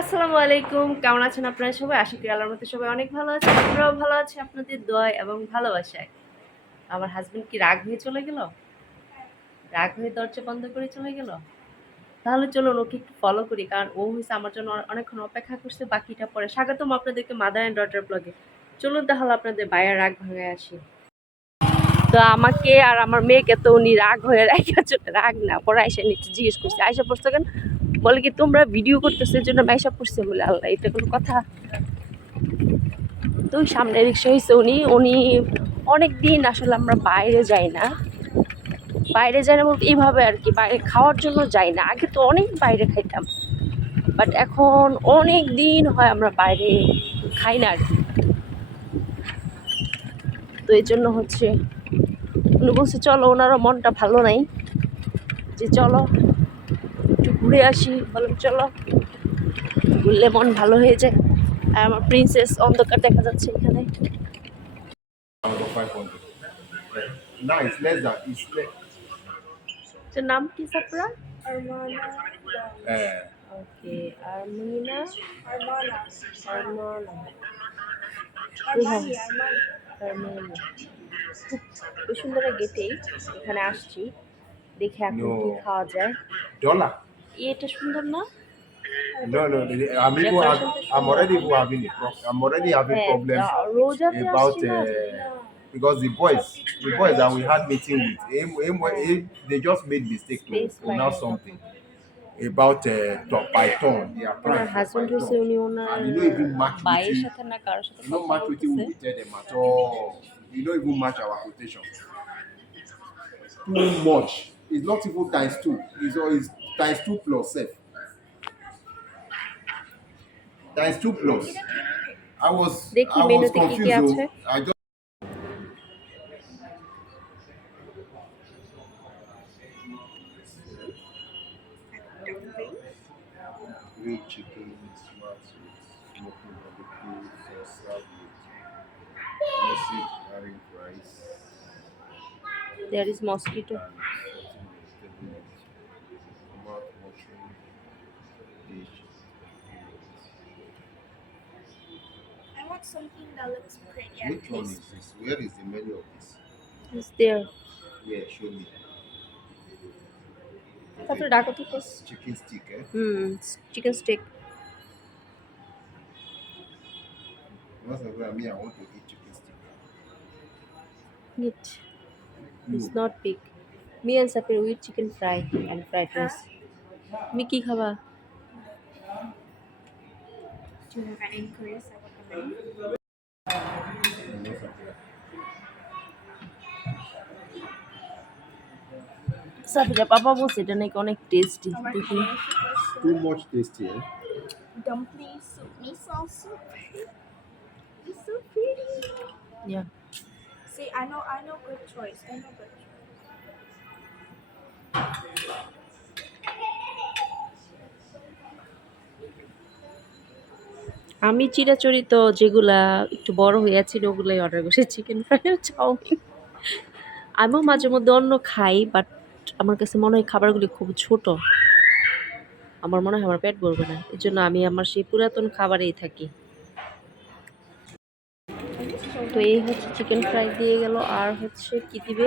আসসালামু আলাইকুম। কেমন আছেন আপনারা সবাই? আশা করি আল্লাহর মধ্যে সবাই অনেক ভালো আছে আমরাও ভালো আছি। আপনাদের দোয়ায় এবং ভালোবাসায়। আমার হাজবেন্ড কি রাগ হয়ে চলে গেল? রাগ হয়ে দরজা বন্ধ করে চলে গেল? তাহলে চলুন, ওকে একটু ফলো করি, কারণ ও হয়েছে আমার জন্য অনেকক্ষণ অপেক্ষা করছে, বাকিটা পরে। স্বাগতম আপনাদেরকে মাদার অ্যান্ড ডটার ব্লগে চলুন তাহলে আপনাদের বাইরের রাগ ভাঙায় আসি। তো আমাকে আর আমার মেয়েকে তো উনি রাগ হয়ে রাখা রাগ না, পরে আইসা নিচে জিজ্ঞেস করছে। আইসা পড়ছে কেন? বলে কি, তোমরা ভিডিও করতেছো এর জন্য মাইসা পড়ছে বলে আল্লাহ, এটা কোনো কথা? তো সামনে রিক্সা হয়েছে উনি উনি অনেক দিন আসলে আমরা বাইরে যাই না। বাইরে যাই না বলতে এইভাবে আর কি, বাইরে খাওয়ার জন্য যাই না। আগে তো অনেক বাইরে খাইতাম বাট এখন অনেক দিন হয় আমরা বাইরে খাই না আর কি। তো এই জন্য হচ্ছে, উনি বলছে, চলো, ওনারও মনটা ভালো নাই, যে চলো ঘুরে আসি বললাম চলো। ঘুরলে মন ভালো হয়ে যায়। আর আমার প্রিন্সেস অন্ধকার দেখা যাচ্ছে এখানে। Out of 500. Now it's less than it's less. তো নাম কি সাপরা ওকে মিনা. আরমানা খুব সুন্দর গেটেই এখানে আসছি। দেখে এখন কি খাওয়া যায়. এটা সুন্দর না No, no. the- I'm even. I'm, I'm already even having a problem. I'm already having হ্যাঁ, problems আ- রোজাতে about আসছি না uh, because the boys, the boys that we had meeting with, him, him, him, they just made mistake to Space pronounce by- something about uh, to Python. They are owner trying husband হয়েছে উনি ওনার And you don't even match with ভাইয়ের you. সাথে না কারোর সাথে You know, কথা match with you, বলতেছে we tell them at all. You don't even match our quotation. Too much. It's not even times two. It's always times two plus self. Times two plus. I was দেখি I was মেনুতে কি কি confused. আছে। though. I just grilled chicken, smart with smoking barbecue, sauce, served with messy herring fries. There is mosquito and I want something that looks pretty and Which one is tasty. this? Where is the menu of this? Is there Yeah, show me. তারপরে ডাকো তো It's chicken stick, eh? Hmm chicken steak Once in a while, me, I want to eat chicken stick. It is not big me and supper with chicken fry and fried rice তুমি কি খাবা Do you have any inquiries I recommend? No, sir. সাপিরা পাপা বলছে এটা নাকি অনেক tasty দেখি Too much tasty, eh? Dumpling soup, miso soup. It's so pretty. Yeah See, I know, I know good choice. I know good choice. আমি চিরাচরিত যেগুলা একটু বড় হয়ে আছে ওগুলাই অর্ডার করছি চিকেন ফ্রাই চাউমিন। আমিও মাঝে মধ্যে অন্য খাই বাট আমার কাছে মনে হয় খাবারগুলি খুব ছোট। আমার মনে হয় আমার পেট ভরবে না। এর জন্য আমি আমার সেই পুরাতন খাবারেই থাকি। তো এই হচ্ছে চিকেন ফ্রাই দিয়ে গেল, আর হচ্ছে কি দিবে?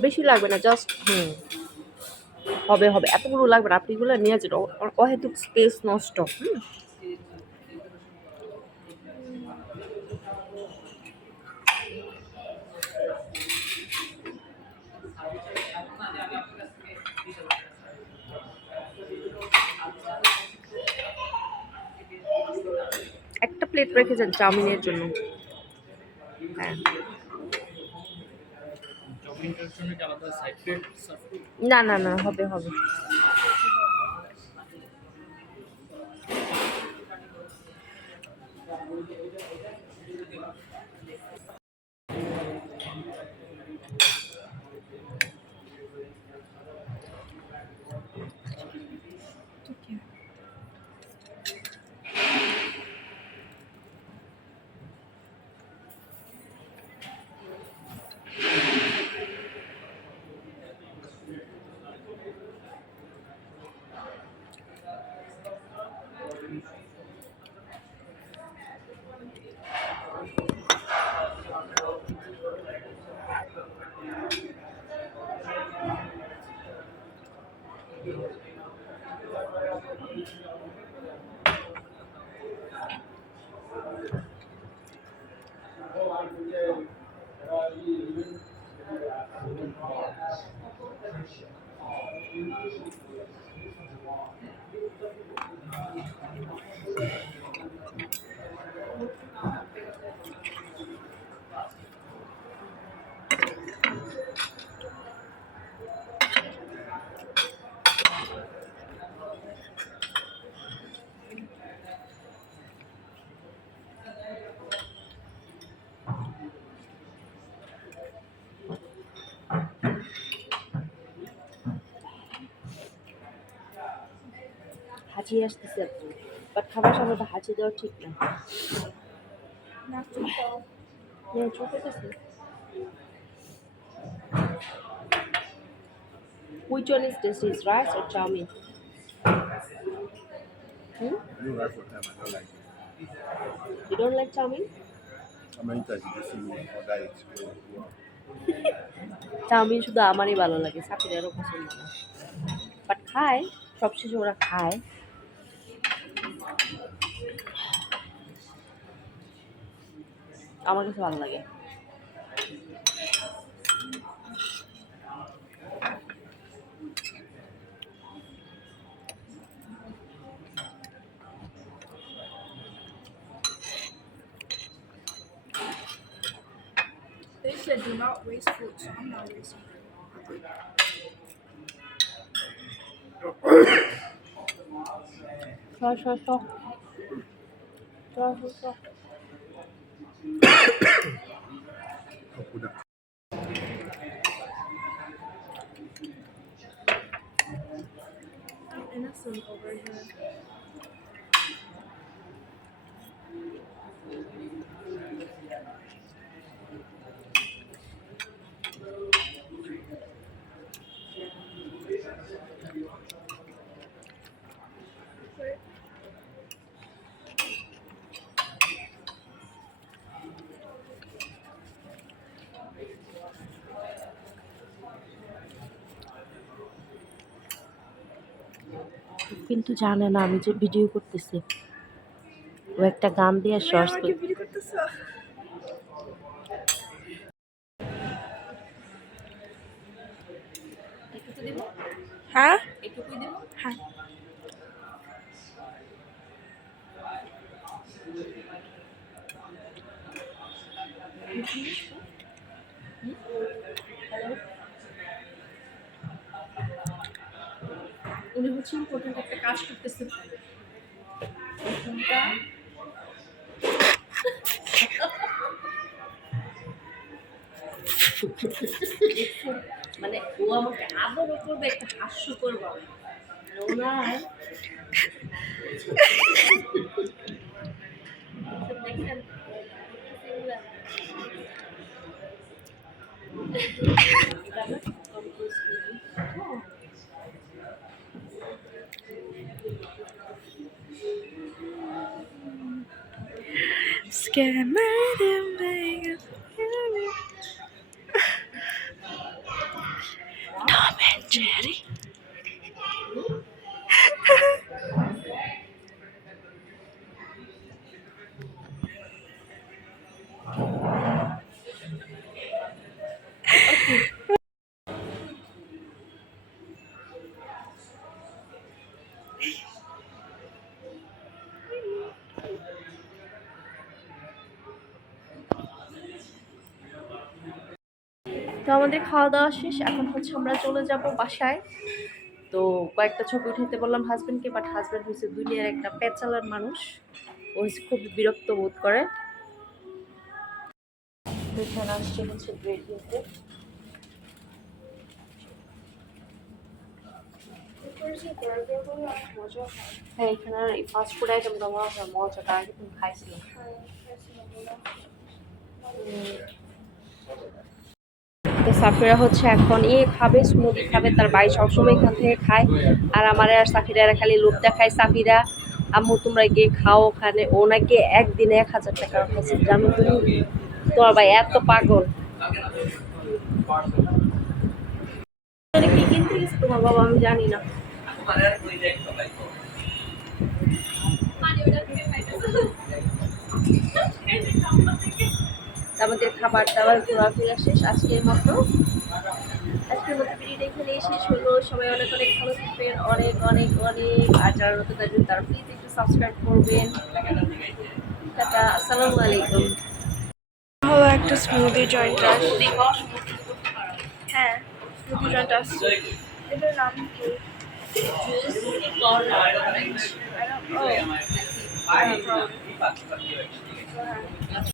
বেশি লাগবে না জাস্ট হুম। হবে হবে। এতগুলো লাগবে না, আপনি এগুলো নিয়ে যেত অহেতুক স্পেস নষ্ট, হুম। একটা প্লেট রেখে যান চাউমিনের জন্য। না না না হবে হবে। হাঁচি আসতেছে বাট খাবার সময় হাঁচি দেওয়া ঠিক না. হ্যাঁ Which one is tastiest, rice or chow mein? Hmm? You right for time, I don't like it. You don't like chow mein? Chow mein শুধু আমারই ভালো লাগে সাকিরেরও পছন্দ না বাট খায় সবশেষে ওরা খায় আমার কাছে ভালো লাগে They said do not waste food, so I'm not wasting food. So, so, so. So, so. And a swim over here. কিন্তু জানে না আমি যে ভিডিও করতেছি। ও একটা গান দিয়ে শর্টস হ্যাঁ? হ্যাঁ। উনি হচ্ছে ইম্পর্টেন্ট একটা কাজ করতেছেন ফোনটা মানে ও আমাকে আদরও করবে একটা হাস্য করব ওনার দেখেন। get murder আমাদের খাওয়া দাওয়া শেষ এখন হচ্ছে আমরা চলে যাব বাসায়। তো কয়েকটা ছবি উঠাইতে বললাম হাজব্যান্ডকে বাট হাজব্যান্ড হচ্ছে দুনিয়ার একটা পেঁচালার মানুষ। ও হচ্ছে খুব বিরক্ত বোধ করে। তো এখানে আসছে হচ্ছে ব্রেড নিতে। হ্যাঁ এখানে এই ফাস্ট ফুড আইটেম দেওয়া হয় মজাটা আগে তুমি খাইছিলাম তো সাফিরা হচ্ছে এখন এ খাবে স্মুদি খাবে তার ভাই সবসময় এখান থেকে খায়। আর আমার আর সাফিরা খালি লোভ দেখায় সাফিরা আম্মু তোমরা গিয়ে খাও ওখানে। ও নাকি একদিনে এক হাজার টাকা খাইছে জানো তুমি তোমার ভাই এত পাগল। কি কিনতে গেছে তোমার বাবা আমি জানি না। আমাদের খাবার দাবার, ঘোরাফেরা শেষ, আজকের মতো। আজকের মতো ভিডিওটা এখানে শেষ হলো। সবাই অনেক অনেক ভালো থাকবেন। অনেক অনেক অনেক। আর যারা নতুন আসবেন তারা প্লিজ একটু সাবস্ক্রাইব করবেন। টাটা, আসসালামু আলাইকুম। হলো একটা স্মুদি জয়েন্ট হ্যাঁ স্মুদি জয়েন্ট নাম কি.